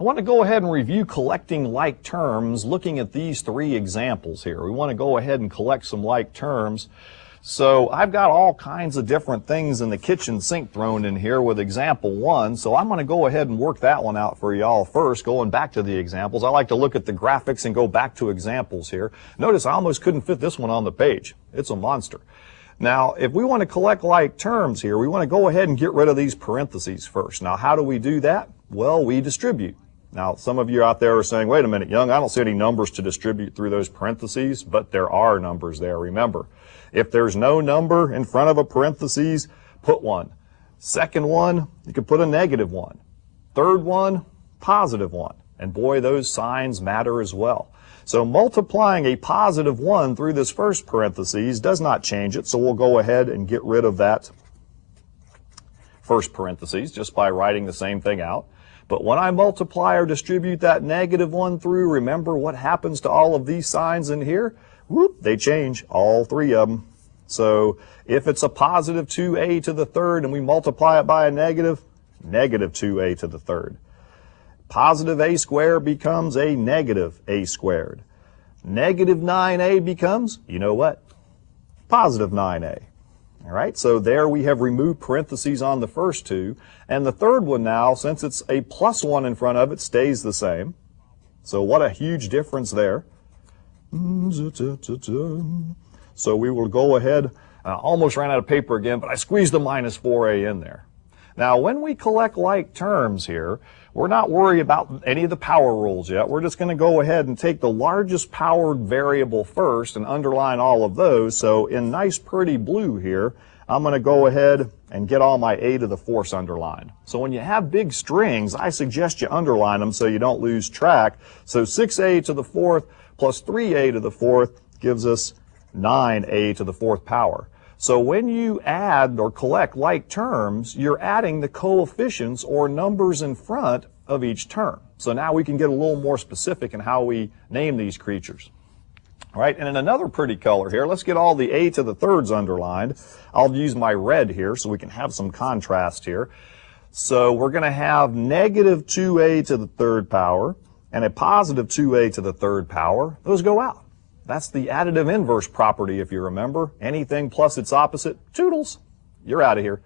I want to go ahead and review collecting like terms, looking at these three examples here. We want to go ahead and collect some like terms. So I've got all kinds of different things in the kitchen sink thrown in here with example 1. So I'm going to go ahead and work that one out for y'all first, going back to the examples. I like to look at the graphics and go back to examples here. Notice I almost couldn't fit this one on the page. It's a monster. Now, if we want to collect like terms here, we want to go ahead and get rid of these parentheses first. Now, how do we do that? Well, we distribute. Now, some of you out there are saying, wait a minute, Young, I don't see any numbers to distribute through those parentheses, but there are numbers there, remember. If there's no number in front of a parentheses, put one. Second one, you can put a negative one. Third one, positive one. And boy, those signs matter as well. So multiplying a positive 1 through this first parentheses does not change it, so we'll go ahead and get rid of that first parentheses just by writing the same thing out. But when I multiply or distribute that negative 1 through, remember what happens to all of these signs in here? Whoop, they change, all three of them. So if it's a positive 2a to the third and we multiply it by a negative, negative 2a to the third. Positive a squared becomes a negative a squared. Negative 9a becomes, you know what? Positive 9a. All right, so there we have removed parentheses on the first two. And the third one now, since it's a plus 1 in front of it, stays the same. So what a huge difference there. So we will go ahead, I almost ran out of paper again, but I squeezed the minus 4a in there. Now, when we collect like terms here, we're not worried about any of the power rules yet. We're just going to go ahead and take the largest powered variable first and underline all of those. So in nice pretty blue here, I'm going to go ahead and get all my a to the fourths underlined. So when you have big strings, I suggest you underline them so you don't lose track. So 6a to the fourth plus 3a to the fourth gives us 9a to the fourth power. So when you add or collect like terms, you're adding the coefficients or numbers in front of each term. So now we can get a little more specific in how we name these creatures. All right, and in another pretty color here, let's get all the a to the thirds underlined. I'll use my red here so we can have some contrast here. So we're going to have negative 2a to the third power and a positive 2a to the third power. Those go out. That's the additive inverse property, if you remember. Anything plus its opposite, toodles, you're out of here.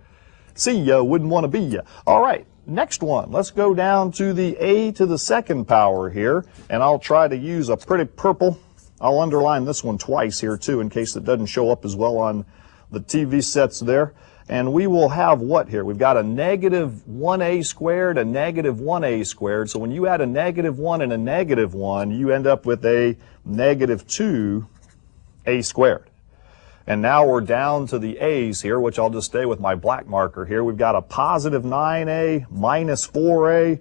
See ya, wouldn't want to be ya. All right, next one. Let's go down to the a to the second power here, and I'll try to use a pretty purple. I'll underline this one twice here, too, in case it doesn't show up as well on the TV sets there. And we will have what here? We've got a negative 1a squared, a negative 1a squared. So when you add a negative 1 and a negative 1, you end up with a negative 2a squared. And now we're down to the a's here, which I'll just stay with my black marker here. We've got a positive 9a minus 4a,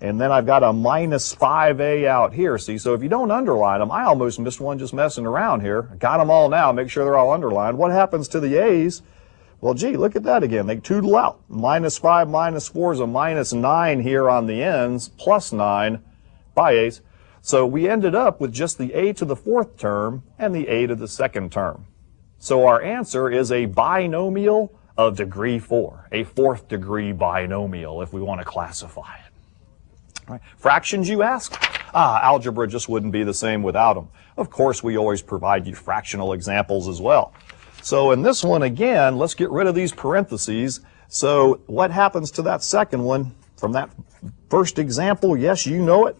and then I've got a minus 5a out here. See, so if you don't underline them, I almost missed one just messing around here. Got them all now, make sure they're all underlined. What happens to the a's? Well, gee, look at that again. They toodle out. Minus 5 minus 4 is a minus 9 here on the ends, plus 9 by a's. So we ended up with just the a to the fourth term and the a to the second term. So our answer is a binomial of degree 4, a fourth degree binomial if we want to classify it. All right. Fractions, you ask? Algebra just wouldn't be the same without them. Of course, we always provide you fractional examples as well. So in this one, again, let's get rid of these parentheses. So what happens to that second one from that first example? Yes, you know it.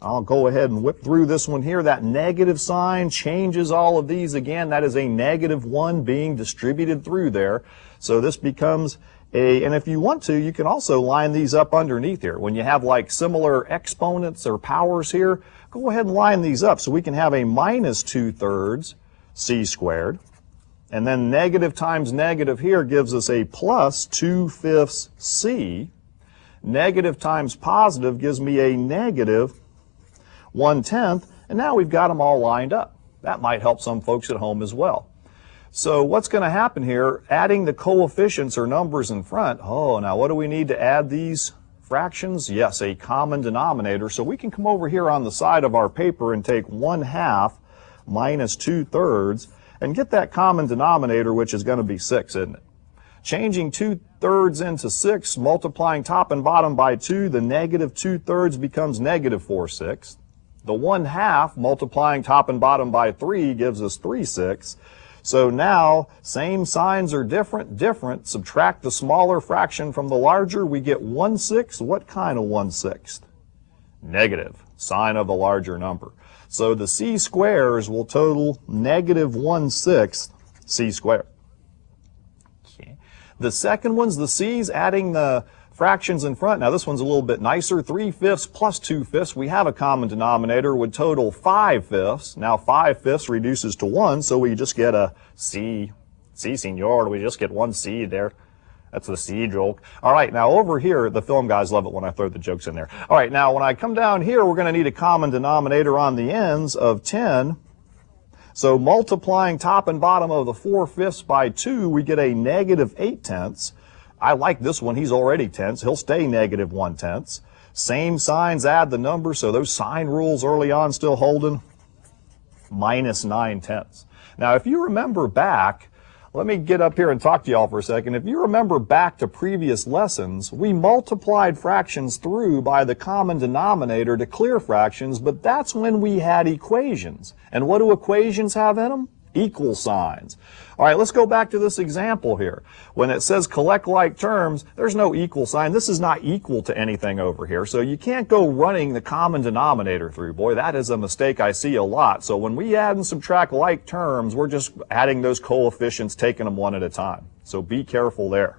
I'll go ahead and whip through this one here. That negative sign changes all of these again. That is a negative 1 being distributed through there. So this becomes a, and if you want to, you can also line these up underneath here. When you have like similar exponents or powers here, go ahead and line these up so we can have a minus 2/3 c squared. And then negative times negative here gives us a plus 2/5 c. Negative times positive gives me a negative 1/10. And now we've got them all lined up. That might help some folks at home as well. So what's going to happen here, adding the coefficients or numbers in front, now what do we need to add these fractions? Yes, a common denominator. So we can come over here on the side of our paper and take 1/2 minus 2/3 and get that common denominator, which is going to be 6, isn't it? Changing 2/3 2/3 into 6, multiplying top and bottom by 2, the negative 2/3 becomes negative 4/6. The 1/2 multiplying top and bottom by 3 gives us 3/6. So now, same signs are different. Subtract the smaller fraction from the larger, we get 1/6. What kind of 1/6? Negative, sign of the larger number. So the c squares will total negative 1/6 c squared. Okay. The second one's the c's, adding the fractions in front. Now this one's a little bit nicer. 3/5 plus 2/5. We have a common denominator, would total 5/5. Now 5/5 reduces to 1, so we just get a c. C, senor. We just get one c there. That's the c joke. All right, now over here, the film guys love it when I throw the jokes in there. All right, now when I come down here, we're going to need a common denominator on the ends of 10. So multiplying top and bottom of the 4/5 by 2, we get a negative 8/10. I like this one. He's already tenths. He'll stay negative 1/10. Same signs, add the number, so those sign rules early on still holding. Minus 9/10. Now, if you remember back, let me get up here and talk to y'all for a second. If you remember back to previous lessons, we multiplied fractions through by the common denominator to clear fractions, but that's when we had equations. And what do equations have in them? Equal signs. All right, let's go back to this example here. When it says collect like terms, there's no equal sign. This is not equal to anything over here, so you can't go running the common denominator through. Boy, that is a mistake I see a lot. So when we add and subtract like terms, we're just adding those coefficients, taking them one at a time. So be careful there.